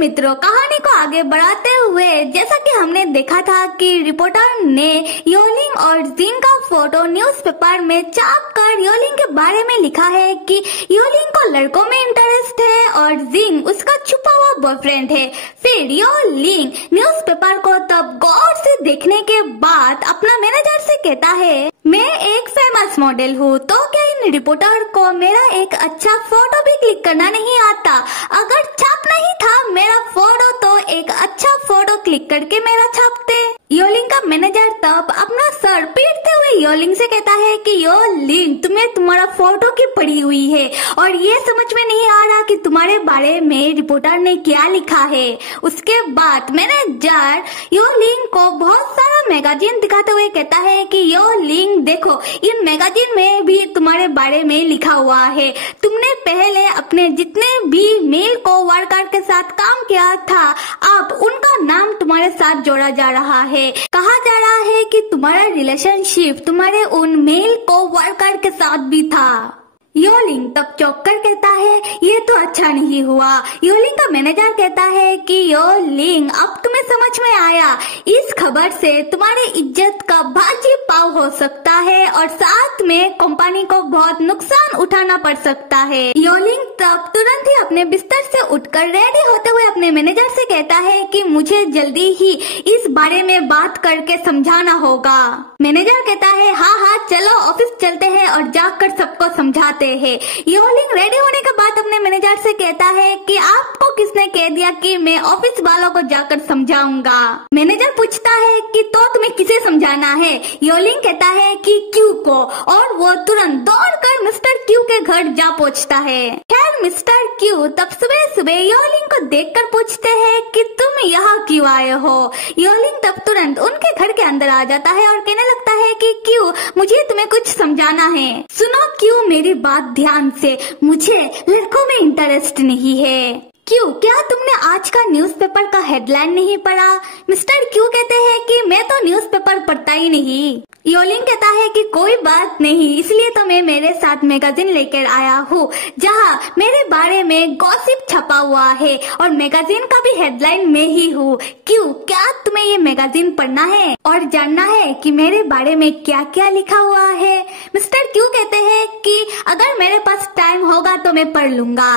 मित्रों, कहानी को आगे बढ़ाते हुए जैसा कि हमने देखा था कि रिपोर्टर ने योलिंग और जिंग का फोटो न्यूज़पेपर में छाप कर योलिंग के बारे में लिखा है कि योलिंग को लड़कों में इंटरेस्ट है और जिंग उसका छुपा हुआ बॉयफ्रेंड है। फिर योलिंग न्यूज़पेपर को तब गौर से देखने के बाद अपना मैनेजर से कहता है, मैं एक फेमस मॉडल हूँ, तो क्या इन रिपोर्टर को मेरा एक अच्छा फोटो भी क्लिक करना नहीं आता? अगर छाप नहीं था मेरा फोटो तो एक अच्छा फोटो क्लिक करके मेरा छापते। योलिंग का मैनेजर तब अपना सर पीटते हुए योलिंग से कहता है कि योलिंग, तुम्हें तुम्हारा फोटो की पड़ी हुई है और ये समझ में नहीं आ रहा कि तुम्हारे बारे में रिपोर्टर ने क्या लिखा है। उसके बाद मैनेजर योलिंग को बहुत सारा मैगजीन दिखाते हुए कहता है कि योलिंग देखो, इन मैगजीन में भी तुम्हारे बारे में लिखा हुआ है। तुमने पहले अपने जितने भी मेल को वर्कर के साथ काम किया था, अब उनका नाम तुम्हारे साथ जोड़ा जा रहा है। कहा जा रहा है कि तुम्हारा रिलेशनशिप तुम्हारे उन मेल को वर्कर के साथ भी था। योलिंग तब चौंक कर कहता है, ये तो अच्छा नहीं हुआ। योलिंग का मैनेजर कहता है कि योलिंग, अब तुम्हें समझ में आया, इस खबर से तुम्हारी इज्जत का बाजी पाव हो सकता है और साथ में कंपनी को बहुत नुकसान उठाना पड़ सकता है। योलिंग तब तुरंत ही अपने बिस्तर से उठकर रेडी होते हुए अपने मैनेजर से कहता है कि मुझे जल्दी ही इस बारे में बात करके समझाना होगा। मैनेजर कहता है, हाँ चलो ऑफिस चलते हैं और जाकर सबको समझाते है। योलिंग रेडी होने के बाद अपने मैनेजर से कहता है कि आपको किसने कह दिया कि मैं ऑफिस वालों को जाकर समझाऊंगा? मैनेजर पूछता है कि तो तुम्हें किसे समझाना है? योलिंग कहता है कि क्यू को, और वो तुरंत दौड़कर मिस्टर क्यू के घर जा पहुंचता है। खैर मिस्टर क्यू तब सुबह सुबह योलिंग को देखकर पूछते हैं कि तुम यहाँ क्यों आए हो? योलिंग तब तुरंत उनके घर के अंदर आ जाता है और कहने लगता है कि क्यू, मुझे तुम्हें कुछ समझाना है। सुनो क्यू, मेरी बात ध्यान से, मुझे लड़कों में इंटरेस्ट नहीं है। क्यों, क्या तुमने आज का न्यूज़पेपर का हेडलाइन नहीं पढ़ा? मिस्टर क्यू कहते हैं कि मैं तो न्यूज़पेपर पढ़ता ही नहीं। योलिंग कहता है कि कोई बात नहीं, इसलिए तो मैं मेरे साथ मैगजीन लेकर आया हूँ जहाँ मेरे बारे में गॉसिप छपा हुआ है और मैगजीन का भी हेडलाइन मैं ही हूँ। क्यों, क्या तुम्हें ये मैगजीन पढ़ना है और जानना है कि मेरे बारे में क्या क्या लिखा हुआ है? मिस्टर क्यू कहते हैं कि अगर मेरे पास टाइम होगा तो मैं पढ़ लूंगा।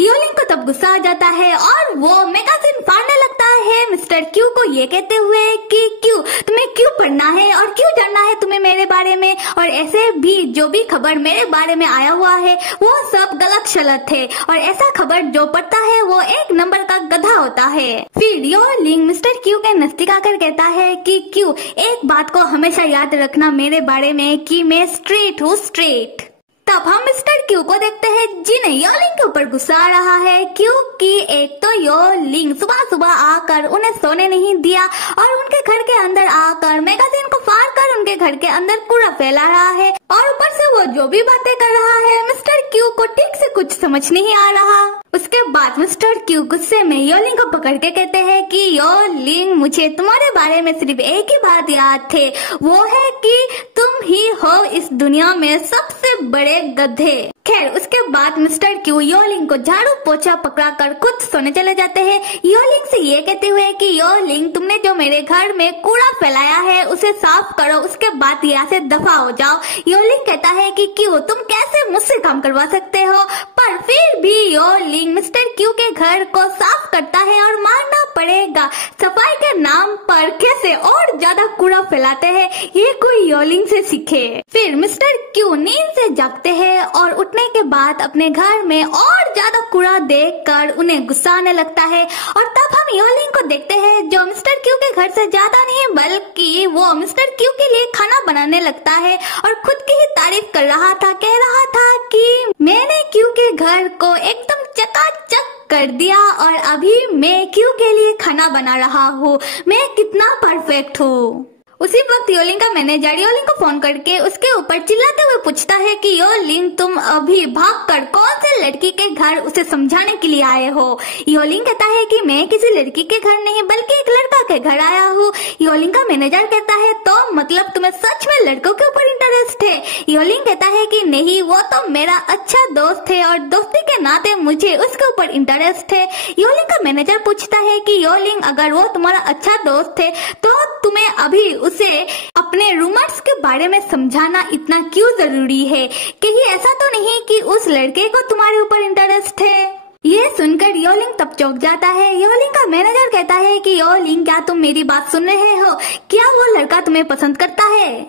योलिंग को तब गुस्सा आ जाता है और वो मैगजीन फाड़ने लगता है मिस्टर क्यू को ये कहते हुए कि क्यू, तुम्हें क्यों पढ़ना है और क्यों जानना है तुम्हें मेरे बारे में, और ऐसे भी जो भी खबर मेरे बारे में आया हुआ है वो सब गलत शलत है और ऐसा खबर जो पढ़ता है वो एक नंबर का गधा होता है। फिर योलिंग मिस्टर क्यू के नजदीक आकर कहता है कि क्यू, एक बात को हमेशा याद रखना मेरे बारे में कि मैं स्ट्रेट हूँ, स्ट्रेट। तब हम मिस्टर क्यू को देखते हैं जिन्हें योलिंग के ऊपर गुस्सा आ रहा है क्योंकि एक तो योलिंग सुबह सुबह आकर उन्हें सोने नहीं दिया और उनके घर के अंदर आकर मैगजीन को फाड़ कर उनके घर के अंदर कूड़ा फैला रहा है और ऊपर से वो जो भी बातें कर रहा है मिस्टर क्यू को ठीक से कुछ समझ नहीं आ रहा। उसके बाद मिस्टर क्यू गुस्से में योलिंग को पकड़ के कहते हैं कि योलिंग, मुझे तुम्हारे बारे में सिर्फ एक ही बात याद थे, वो है कि तुम ही हो इस दुनिया में सबसे बड़े गधे। खैर उसके बाद मिस्टर क्यू योलिंग को झाड़ू पोछा पकड़ा कर खुद सोने चले जाते हैं, योलिंग से ये कहते हुए कि योलिंग, तुमने जो मेरे घर में कूड़ा फैलाया है उसे साफ करो, उसके बाद यहाँ से दफा हो जाओ। योलिंग कहता है कि क्यों, तुम कैसे मुझसे काम करवा सकते हो? पर फिर भी योलिंग मिस्टर क्यू के घर को साफ करता है और मानना पड़ेगा सफाई के नाम पर कैसे और ज्यादा कूड़ा फैलाते हैं, ये कोई योलिंग से सीखे। फिर मिस्टर क्यू नींद से जागते हैं और उठने के बाद अपने घर में और ज्यादा कूड़ा देखकर उन्हें गुस्सा आने लगता है और तब हम योलिंग को देखते हैं जो मिस्टर क्यू के घर से ज्यादा नहीं बल्कि वो मिस्टर क्यू के लिए खाना बनाने लगता है और खुद की ही तारीफ कर रहा था, कह रहा था कि मैंने क्यू के घर को एकदम चकाचक कर दिया और अभी मैं क्यू के लिए खाना बना रहा हूँ, मैं कितना परफेक्ट हूँ। उसी वक्त योलिंग का मैनेजर योलिंग को फोन करके उसके ऊपर चिल्लाते हुए पूछता है कि योलिंग तुम अभी भागकर कौन से लड़की के घर उसे समझाने के लिए आए हो। योलिंग कहता है कि मैं किसी लड़की के घर नहीं बल्कि एक लड़का के घर आया हूँ। योलिंग का मैनेजर कहता है तो मतलब तुम्हें सच में लड़कों के ऊपर इंटरेस्ट है। योलिंग कहता है कि नहीं, वो तो मेरा अच्छा दोस्त है और दोस्ती के नाते मुझे उसके ऊपर इंटरेस्ट है। योलिंग का मैनेजर पूछता है कि योलिंग अगर वो तुम्हारा अच्छा दोस्त है तो तुम्हें अभी उसे अपने रूमर्स के बारे में समझाना इतना क्यों जरूरी है? कहीं ऐसा तो नहीं कि उस लड़के को तुम्हारे ऊपर इंटरेस्ट है? ये सुनकर योलिंग तब चौंक जाता है। योलिंग का मैनेजर कहता है कि योलिंग क्या तुम मेरी बात सुन रहे हो? क्या वो लड़का तुम्हें पसंद करता है?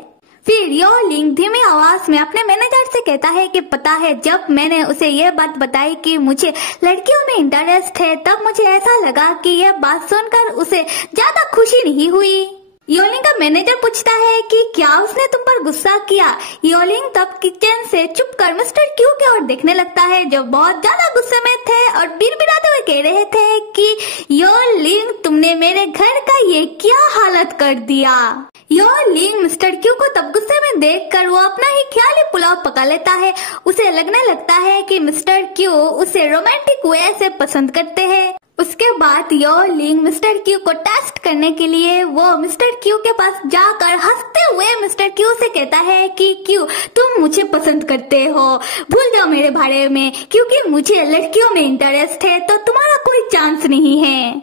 फिर योलिंग धीमी आवाज में अपने मैनेजर से कहता है कि पता है जब मैंने उसे ये बात बताई कि मुझे लड़कियों में इंटरेस्ट है तब मुझे ऐसा लगा कि यह बात सुनकर उसे ज्यादा खुशी नहीं हुई। योलिंग का मैनेजर पूछता है कि क्या उसने तुम पर गुस्सा किया? योलिंग तब किचन से चुपकर मिस्टर क्यू की ओर देखने लगता है जो बहुत ज्यादा गुस्से में थे और बिड़बिड़ाते हुए कह रहे थे कि योलिंग तुमने मेरे घर का ये क्या हालत कर दिया। योलिंग मिस्टर क्यू को तब गुस्से में देखकर वो अपना ही ख्याली पुलाव पका लेता है। उसे लगने लगता है कि मिस्टर क्यू उसे रोमांटिक वे से पसंद करते हैं। उसके बाद योलिंग मिस्टर क्यू को टेस्ट करने के लिए वो मिस्टर क्यू के पास जाकर हंसते हुए मिस्टर क्यू से कहता है कि क्यू तुम मुझे पसंद करते हो, भूल जाओ मेरे बारे में, क्योंकि मुझे लड़कियों में इंटरेस्ट है तो तुम्हारा कोई चांस नहीं है।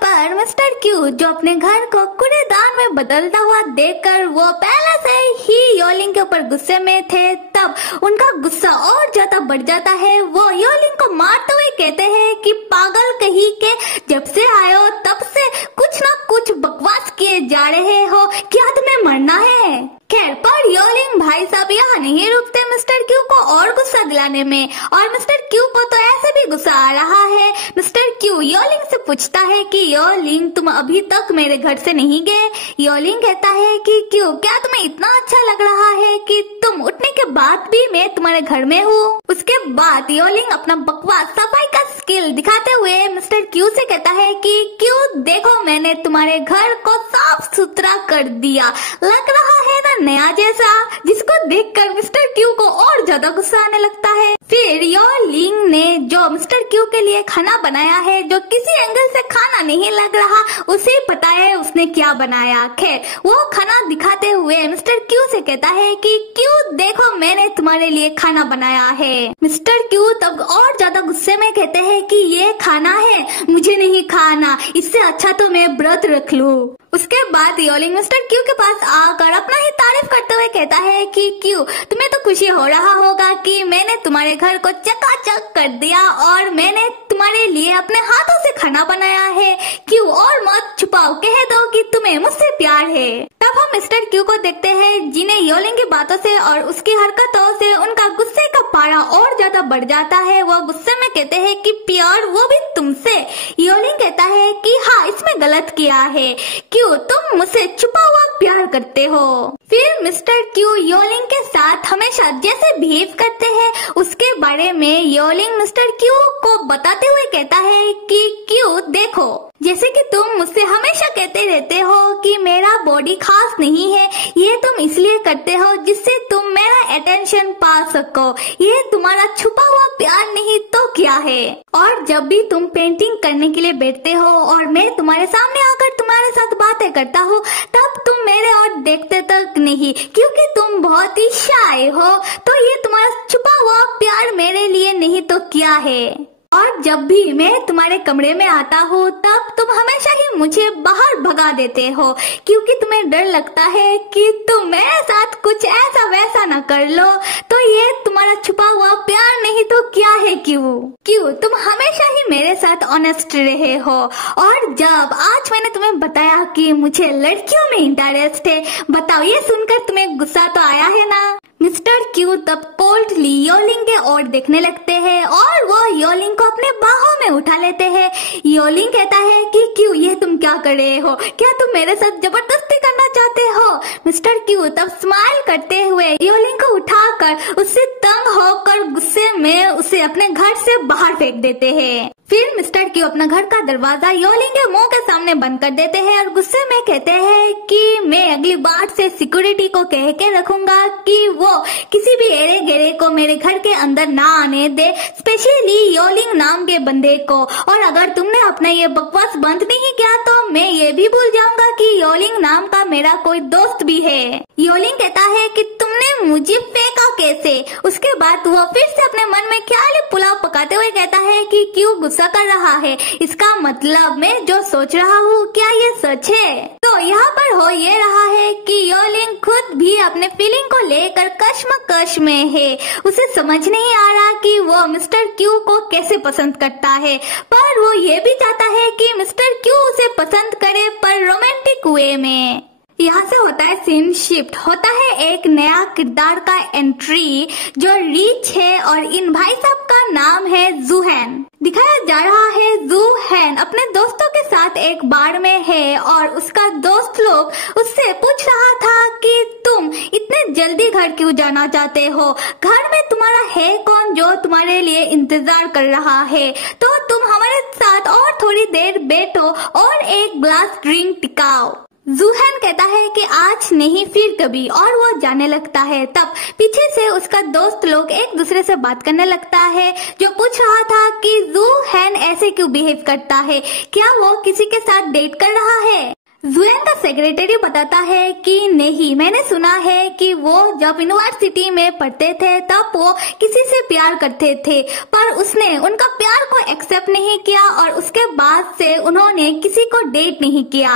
पर मिस्टर क्यू जो अपने घर को कूड़ेदान में बदलता हुआ देखकर वो पहले से ही योलिंग के ऊपर गुस्से में थे, तब उनका गुस्सा और ज्यादा बढ़ जाता है। वो योलिंग को मारते हुए कहते हैं कि पागल कहीं के, जब से आए हो तब से कुछ न कुछ बकवास किए जा रहे हो, क्या तुम्हें मरना है? खैर पर योलिंग भाई साहब यहाँ नहीं रुकते मिस्टर क्यू को और गुस्सा दिलाने में, और मिस्टर क्यू को तो ऐसे भी गुस्सा आ रहा है। मिस्टर क्यू योलिंग से पूछता है कि योलिंग तुम अभी तक मेरे घर से नहीं गए? योलिंग कहता है कि क्यू क्या तुम्हें इतना अच्छा लग रहा है कि तुम उठने के बाद भी मैं तुम्हारे घर में हूँ? उसके बाद योलिंग अपना बकवास सफाई का स्किल दिखाते हुए मिस्टर क्यू से कहता है कि क्यू देखो मैंने तुम्हारे घर को साफ सुथरा कर दिया, लग रहा है ना नया जैसा, जिसको देखकर मिस्टर क्यू को और ज्यादा गुस्सा आने लगता है। फिर योलिंग ने जो मिस्टर क्यू के लिए खाना बनाया है जो किसी एंगल से खाना नहीं लग रहा, उसे पता है उसने क्या बनाया। खैर वो खाना दिखाते हुए मिस्टर क्यू से कहता है कि क्यू देखो मैंने तुम्हारे लिए खाना बनाया है। मिस्टर क्यू तब और ज्यादा गुस्से में कहते हैं कि ये खाना है, मुझे नहीं खाना, इससे अच्छा तो मैं व्रत रख लूं। उसके बाद योलिंग मिस्टर क्यू के पास आकर अपना ही तारीफ करते हुए कहता है कि क्यू तुम्हें तो खुशी हो रहा होगा कि मैंने तुम्हारे घर को चकाचक कर दिया और मैंने तुम्हारे लिए अपने हाथों से खाना बनाया है। क्यू और मत छुपाओ, कह दो कि तुम्हें मुझसे प्यार है। तब हम मिस्टर क्यू को देखते हैं जिन्हें योलिंग की बातों से और उसकी हरकतों से उनका गुस्से का पारा और ज्यादा बढ़ जाता है। वो गुस्से में कहते हैं कि प्यार, वो भी तुमसे? योलिंग कहता है कि हाँ इसमें गलत किया है, क्यू तुम मुझसे छुपा हुआ प्यार करते हो। फिर मिस्टर क्यू योलिंग के साथ हमेशा जैसे बिहेव करते हैं उसके बारे में योलिंग मिस्टर क्यू को बताते हुए कहता है कि क्यू देखो जैसे कि तुम मुझसे हमेशा कहते रहते हो कि मेरा बॉडी खास नहीं है, ये तुम इसलिए करते हो जिससे तुम मेरा अटेंशन पा सको, ये तुम्हारा छुपा हुआ प्यार नहीं तो क्या है? और जब भी तुम पेंटिंग करने के लिए बैठते हो और मैं तुम्हारे सामने आकर तुम्हारे साथ बातें करता हूँ तब तुम मेरे और देखते तक नहीं, क्योंकि तुम बहुत ही शाय हो, तो ये तुम्हारा छुपा हुआ प्यार मेरे लिए नहीं तो क्या है? और जब भी मैं तुम्हारे कमरे में आता हूँ तब तुम हमेशा ही मुझे बाहर भगा देते हो, क्योंकि तुम्हें डर लगता है कि तुम मेरे साथ कुछ ऐसा वैसा न कर लो, तो ये तुम्हारा छुपा हुआ प्यार नहीं तो क्या है? क्यों तुम हमेशा ही मेरे साथ ऑनेस्ट रहे हो, और जब आज मैंने तुम्हें बताया कि मुझे लड़कियों में इंटरेस्ट है, बताओ ये सुनकर तुम्हें गुस्सा तो आया है ना? मिस्टर क्यू तब कोल्डली योलिंग के ओर देखने लगते हैं और वो योलिंग को अपने बाहों में उठा लेते हैं। योलिंग कहता है कि क्यू ये तुम क्या कर रहे हो, क्या तुम मेरे साथ जबरदस्ती करना चाहते हो? मिस्टर क्यू तब स्माइल करते हुए योलिंग को उठाकर उससे तंग होकर गुस्से में उसे अपने घर से बाहर फेंक देते हैं। फिर मिस्टर क्यू अपना घर का दरवाजा योलिंग के मुंह के सामने बंद कर देते हैं और गुस्से में कहते हैं कि मैं अगली बार से सिक्योरिटी को कह के रखूंगा कि वो किसी भी एड़े गेड़े को मेरे घर के अंदर ना आने दे, स्पेशली योलिंग नाम के बंदे को। और अगर तुमने अपना ये बकवास बंद नहीं किया तो मैं ये भी भूल जाऊंगा कि योलिंग नाम का मेरा कोई दोस्त भी है। योलिंग कहता है कि तुमने मुझे फेंका कैसे। उसके बाद वो फिर से अपने मन में ख्याली पुलाव पकाते हुए कहता है कि क्यों गुस्सा कर रहा है, इसका मतलब मैं जो सोच रहा हूँ क्या ये सच है। तो यहाँ पर हो ये रहा है कि योलिंग खुद भी अपने फीलिंग को लेकर कश्मकश में है। उसे समझ नहीं आ रहा कि वो मिस्टर क्यू को कैसे पसंद करता है, पर वो ये भी चाहता है कि मिस्टर क्यू उसे पसंद करे, पर रोमांटिक वे में। यहाँ से होता है सीन शिफ्ट, होता है एक नया किरदार का एंट्री जो रिच है और इन भाई साहब का नाम है जूहैन। दिखाया जा रहा है जूहैन अपने दोस्तों के साथ एक बार में है और उसका दोस्त लोग उससे पूछ रहा था कि तुम इतने जल्दी घर क्यों जाना चाहते हो, घर में तुम्हारा है कौन जो तुम्हारे लिए इंतजार कर रहा है, तो तुम हमारे साथ और थोड़ी देर बैठो और एक ग्लास ड्रिंक टिकाओ। जूहैन कहता है कि आज नहीं फिर कभी, और वो जाने लगता है। तब पीछे से उसका दोस्त लोग एक दूसरे से बात करने लगता है, जो पूछ रहा था कि जूहैन ऐसे क्यों बिहेव करता है, क्या वो किसी के साथ डेट कर रहा है। जूहैन का सेक्रेटरी बताता है कि नहीं, मैंने सुना है कि वो जब यूनिवर्सिटी में पढ़ते थे तब वो किसी से प्यार करते थे, पर उसने उनका प्यार को एक्सेप्ट नहीं किया और उसके बाद से उन्होंने किसी को डेट नहीं किया।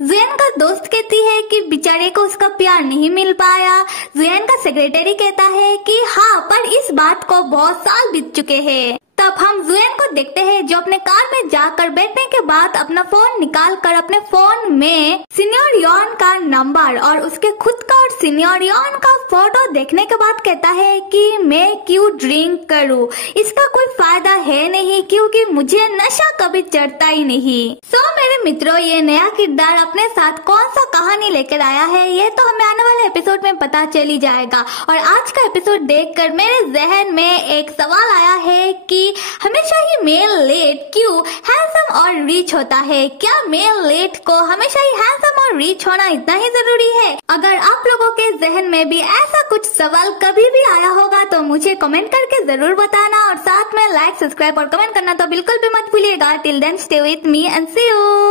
जूहैन का दोस्त कहती है कि बेचारे को उसका प्यार नहीं मिल पाया। जूहैन का सेक्रेटरी कहता है कि हाँ, पर इस बात को बहुत साल बीत चुके हैं। तब हम जूहैन को देखते हैं जो अपने कार में जाकर बैठने के बाद अपना फोन निकाल कर अपने फोन में सीनियर यॉन का नंबर और उसके खुद का और सीनियर यॉन का फोटो देखने के बाद कहता है कि मैं क्यों ड्रिंक करूं, इसका कोई फायदा है नहीं क्योंकि मुझे नशा कभी चढ़ता ही नहीं। सो मेरे मित्रों, ये नया किरदार अपने साथ कौन सा कहानी लेकर आया है ये तो हमें आने वाले एपिसोड में पता चल ही जाएगा। और आज का एपिसोड देखकर मेरे जहन में एक सवाल आया है कि हमेशा ही मेल लीड क्यों हैंडसम और रिच होता है। क्या मेल लीड को हमेशा ही हैंडसम और रिच होना इतना ही जरूरी है? अगर आप लोगों के जहन में भी ऐसा कुछ सवाल कभी भी आया होगा तो मुझे कमेंट करके जरूर बताना, और साथ में लाइक, सब्सक्राइब और कमेंट करना तो बिल्कुल भी मत भूलिएगा। Till then stay with me and see you.